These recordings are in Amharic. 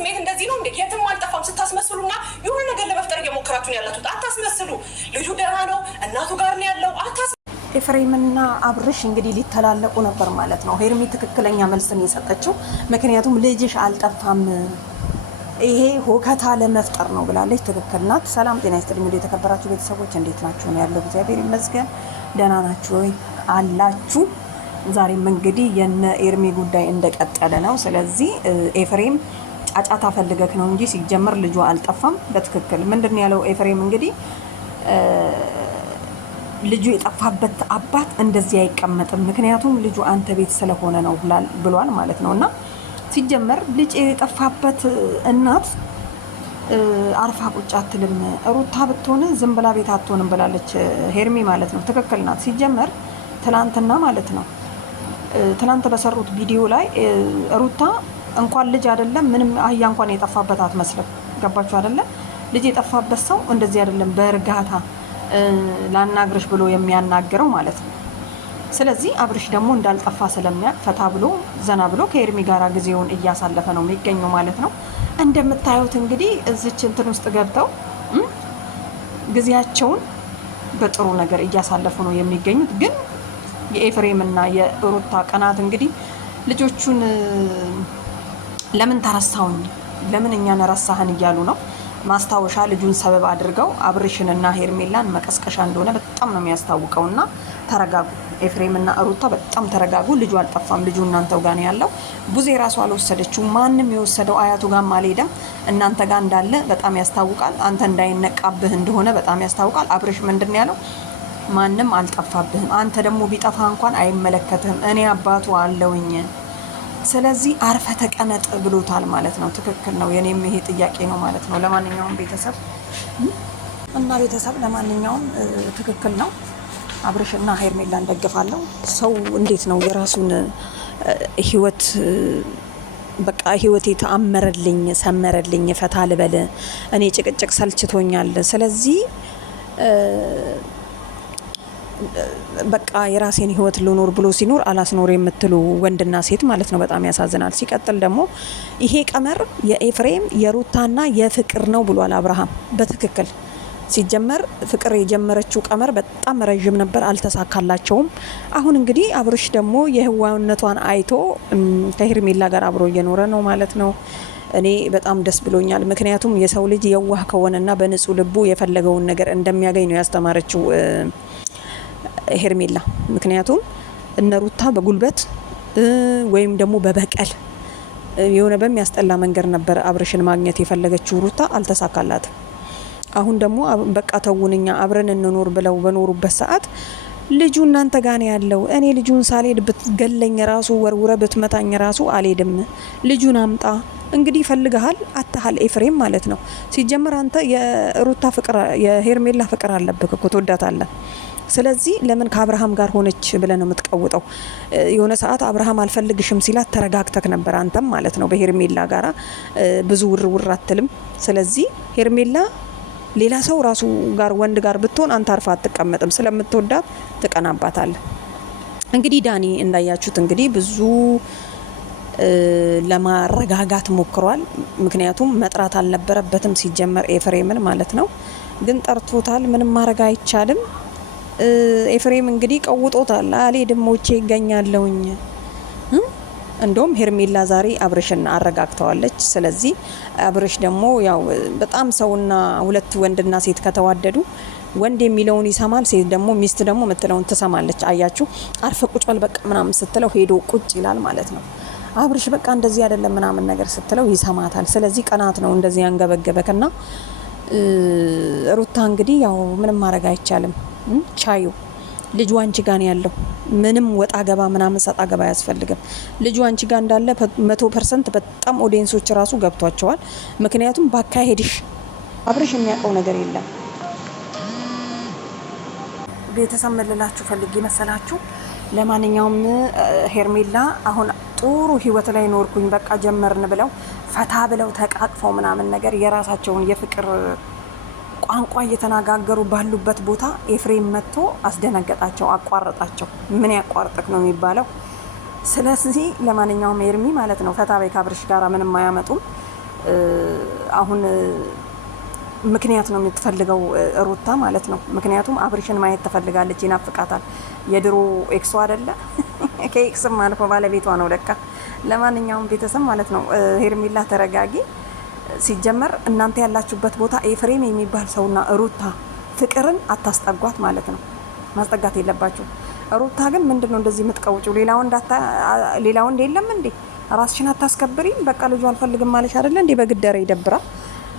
ስሜት እንደዚህ ነው እንዴ? የትም አልጠፋም። ስታስመስሉና የሆነ ነገር ለመፍጠር እየሞከራችሁ ያላችሁት አታስመስሉ። ልጁ ደህና ነው፣ እናቱ ጋር ነው ያለው። ኤፍሬምና አብርሽ እንግዲህ ሊተላለቁ ነበር ማለት ነው። ሄርሚ ትክክለኛ መልስን የሰጠችው ምክንያቱም ልጅሽ አልጠፋም ይሄ ሆከታ ለመፍጠር ነው ብላለች። ትክክል ናት። ሰላም ጤና ይስጥልኝ ወደ የተከበራችሁ ቤተሰቦች እንዴት ናችሁ? ነው ያለው። እግዚአብሔር ይመስገን ደህና ናችሁ ወይ አላችሁ? ዛሬም እንግዲህ የነ ኤርሚ ጉዳይ እንደቀጠለ ነው። ስለዚህ ኤፍሬም ጫጫታ ፈልገክ ነው እንጂ ሲጀመር ልጁ አልጠፋም። በትክክል ምንድን ነው ያለው ኤፍሬም እንግዲህ ልጁ የጠፋበት አባት እንደዚህ አይቀመጥም፣ ምክንያቱም ልጁ አንተ ቤት ስለሆነ ነው ብሏል ማለት ነውና ሲጀመር ልጅ የጠፋበት እናት አርፋ ቁጭ አትልም። ሩታ ብትሆን ዝም ብላ ቤት አትሆንም ብላለች ሄርሚ ማለት ነው። ትክክል ናት። ሲጀመር ትናንትና ማለት ነው ትናንት በሰሩት ቪዲዮ ላይ ሩታ እንኳን ልጅ አይደለም ምንም አህያ እንኳን የጠፋበት አትመስልም። ገባችሁ አይደለም? ልጅ የጠፋበት ሰው እንደዚህ አይደለም በእርጋታ ላናግርሽ ብሎ የሚያናገረው ማለት ነው። ስለዚህ አብርሽ ደግሞ እንዳልጠፋ ስለሚያቅ ፈታ ብሎ ዘና ብሎ ከኤርሚ ጋር ጊዜውን እያሳለፈ ነው የሚገኘው ማለት ነው። እንደምታዩት እንግዲህ እዚች እንትን ውስጥ ገብተው ጊዜያቸውን በጥሩ ነገር እያሳለፉ ነው የሚገኙት። ግን የኤፍሬምና የሩታ ቀናት እንግዲህ ልጆቹን ለምን ተረሳውኝ ለምን እኛን ረሳህን እያሉ ነው። ማስታወሻ ልጁን ሰበብ አድርገው አብርሽንና ሄርሜላን መቀስቀሻ እንደሆነ በጣም ነው የሚያስታውቀውና ተረጋጉ። ኤፍሬምና ሩታ በጣም ተረጋጉ። ልጁ አልጠፋም። ልጁ እናንተው ጋር ነው ያለው። ቡዜ ራሱ አልወሰደችው። ማንም የወሰደው አያቱ ጋር አልሄደም። እናንተ ጋር እንዳለ በጣም ያስታውቃል። አንተ እንዳይነቃብህ እንደሆነ በጣም ያስታውቃል። አብርሽ ምንድን ያለው ማንም አልጠፋብህም። አንተ ደግሞ ቢጠፋ እንኳን አይመለከትህም። እኔ አባቱ አለውኝ። ስለዚህ አርፈ ተቀመጥ ብሎታል ማለት ነው። ትክክል ነው። የኔም ይሄ ጥያቄ ነው ማለት ነው። ለማንኛውም ቤተሰብ ለማንኛውም ትክክል ነው። አብርሽና ሄርሜላ እንደግፋለሁ። ሰው እንዴት ነው የራሱን ህይወት በቃ ህይወቴ ተአመረልኝ ሰመረልኝ ፈታ ልበል እኔ ጭቅጭቅ ሰልችቶኛል፣ ስለዚህ በቃ የራሴን ህይወት ልኖር ብሎ ሲኖር አላስኖር የምትሉ ወንድና ሴት ማለት ነው። በጣም ያሳዝናል። ሲቀጥል ደግሞ ይሄ ቀመር የኤፍሬም የሩታና የፍቅር ነው ብሏል አብርሃም። በትክክል ሲጀመር ፍቅር የጀመረችው ቀመር በጣም ረጅም ነበር፣ አልተሳካላቸውም። አሁን እንግዲህ አብርሽ ደግሞ የህዋነቷን አይቶ ከሄርሜላ ጋር አብሮ እየኖረ ነው ማለት ነው። እኔ በጣም ደስ ብሎኛል። ምክንያቱም የሰው ልጅ የዋህ ከሆነና በንጹህ ልቡ የፈለገውን ነገር እንደሚያገኝ ነው ያስተማረችው ሄርሜላ። ምክንያቱም እነሩታ በጉልበት ወይም ደግሞ በበቀል የሆነ በሚያስጠላ መንገድ ነበር አብርሽን ማግኘት የፈለገችው ሩታ፣ አልተሳካላትም። አሁን ደግሞ በቃ ተውንኛ አብረን እንኖር ብለው በኖሩበት ሰዓት ልጁ እናንተ ጋር ነው ያለው። እኔ ልጁን ሳልሄድ ብትገለኝ ራሱ ወርውረ ብትመታኝ ራሱ አልሄድም። ልጁን አምጣ። እንግዲህ ፈልገሃል አታሃል ኤፍሬም ማለት ነው። ሲጀመር አንተ የሩታ ፍቅር የሄርሜላ ፍቅር አለብህ እኮ ትወዳታለህ። ስለዚህ ለምን ከአብርሃም ጋር ሆነች ብለህ ነው የምትቀውጠው? የሆነ ሰዓት አብርሃም አልፈልግሽም ሲላት ተረጋግተክ ነበር አንተም ማለት ነው። በሄርሜላ ጋራ ብዙ ውር አትልም። ስለዚህ ሄርሜላ ሌላ ሰው ራሱ ጋር ወንድ ጋር ብትሆን አንተ አርፋ አትቀመጥም። ስለምትወዳት ትቀናባታለህ። እንግዲህ ዳኒ እንዳያችሁት እንግዲህ ብዙ ለማረጋጋት ሞክሯል። ምክንያቱም መጥራት አልነበረበትም ሲጀመር ኤፍሬምን ማለት ነው። ግን ጠርቶታል። ምንም ማድረግ አይቻልም። ኤፍሬም እንግዲህ ቀውጦታል። አልሄድም ሞቼ ይገኛለውኝ። እንደውም ሄርሜላ ዛሬ አብርሽን አረጋግተዋለች። ስለዚህ አብርሽ ደግሞ ያው በጣም ሰውና ሁለት ወንድና ሴት ከተዋደዱ ወንድ የሚለውን ይሰማል፣ ሴት ደግሞ ሚስት ደግሞ የምትለውን ትሰማለች። አያችሁ አርፈ ቁጭ በል በቃ ምናምን ስትለው ሄዶ ቁጭ ይላል ማለት ነው። አብርሽ በቃ እንደዚህ አይደለም ምናምን ነገር ስትለው ይሰማታል። ስለዚህ ቀናት ነው እንደዚህ ያንገበገበከና ሩታ እንግዲህ ያው ምንም ማድረግ አይቻልም። ቻዩ ልጁ አንቺ ጋር ነው ያለው። ምንም ወጣ ገባ ምናምን ሰጣ ገባ አያስፈልግም። ልጁ አንቺ ጋር እንዳለ 100% በጣም ኦዲየንሶች ራሱ ገብቷቸዋል። ምክንያቱም ባካሄድሽ አብርሽ የሚያውቀው ነገር የለም። ቤተሰብ መልላችሁ ፈልጊ መሰላችሁ። ለማንኛውም ሄርሜላ አሁን ጥሩ ህይወት ላይ ኖርኩኝ በቃ ጀመርን ብለው ፈታ ብለው ተቃቅፈው ምናምን ነገር የራሳቸውን የፍቅር ቋንቋ እየተነጋገሩ ባሉበት ቦታ ኤፍሬም መጥቶ አስደነገጣቸው፣ አቋረጣቸው። ምን ያቋርጥክ ነው የሚባለው? ስለዚህ ለማንኛውም ኤርሚ ማለት ነው ፈታ በይ ከአብርሽ ጋር ምንም አያመጡም። አሁን ምክንያት ነው የምትፈልገው ሩታ ማለት ነው። ምክንያቱም አብርሽን ማየት ትፈልጋለች፣ ይናፍቃታል። የድሮ ኤክሷ አይደለ ከኤክስም አልፎ ባለቤቷ ነው ለካ። ለማንኛውም ቤተሰብ ማለት ነው ሄርሜላ ተረጋጊ። ሲጀመር እናንተ ያላችሁበት ቦታ ኤፍሬም የሚባል ሰውና ሩታ ፍቅርን አታስጠጓት ማለት ነው። ማስጠጋት የለባችሁ። ሩታ ግን ምንድነው እንደዚህ የምትቀውጪው? ሌላ ወንድ የለም እንዴ? ራስሽን አታስከብሪም? በቃ ልጁ አልፈልግም ማለሽ አይደለ እንዴ? በግደረ ይደብራል።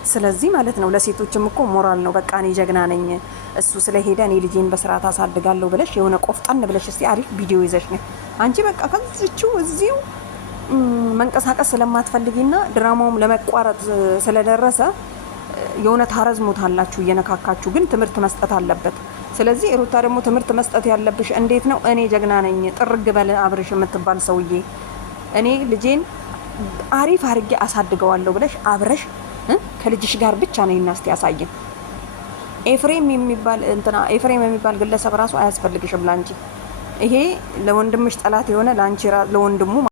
ስለዚህ ማለት ነው ለሴቶችም እኮ ሞራል ነው። በቃ እኔ ጀግና ነኝ፣ እሱ ስለሄደ እኔ ልጄን በስርዓት አሳድጋለሁ ብለሽ የሆነ ቆፍጣን ብለሽ እስቲ አሪፍ ቪዲዮ ይዘሽ ነው አንቺ በቃ ከዚችው እዚሁ መንቀሳቀስ ስለማትፈልጊና ድራማውም ለመቋረጥ ስለደረሰ የሆነ ታረዝሙታላችሁ እየነካካችሁ። ግን ትምህርት መስጠት አለበት። ስለዚህ ሩታ ደግሞ ትምህርት መስጠት ያለብሽ እንዴት ነው? እኔ ጀግና ነኝ፣ ጥርግ በለ አብርሽ የምትባል ሰውዬ፣ እኔ ልጄን አሪፍ አድርጌ አሳድገዋለሁ ብለሽ አብረሽ ከልጅሽ ጋር ብቻ ነው እናስቲ ያሳየን። ኤፍሬም የሚባል ግለሰብ ራሱ አያስፈልግሽም ላንቺ። ይሄ ለወንድምሽ ጠላት የሆነ ላንቺ ለወንድሙ